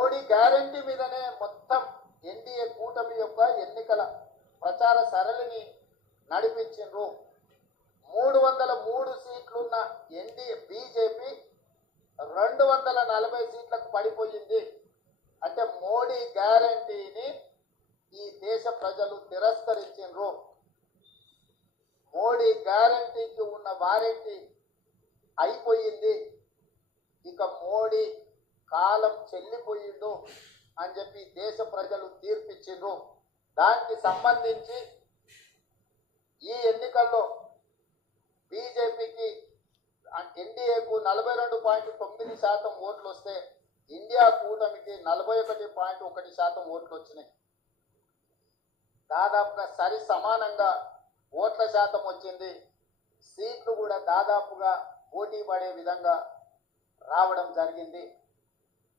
Modi guarantee మీదనే మొత్తం NDA కూటమి యొక్క ఎన్నికల ప్రచార సరళిని నడిపించిండ్రు. 303 సీట్లున్న ఎన్డీఏ బీజేపీ 240 సీట్లకు పడిపోయింది. అంటే మోడీ గ్యారంటీని ఈ దేశ ప్రజలు తిరస్కరించిండ్రు. మోడీ గ్యారంటీకి ఉన్న వారంటీ అయిపోయింది. ఇక మోడీ కాలం చెల్లిపోయిండు అని చెప్పి దేశ ప్రజలు తీర్పిచ్చిండ్రు. దానికి సంబంధించి ఈ ఎన్నికల్లో బీజేపీకి ఎన్డీఏకు 42.9% ఓట్లు వస్తే ఇండియా కూటమికి 41.1% ఓట్లు వచ్చినాయి. దాదాపుగా సరి సమానంగా ఓట్ల శాతం వచ్చింది. సీట్లు కూడా దాదాపుగా పోటీ పడే విధంగా రావడం జరిగింది.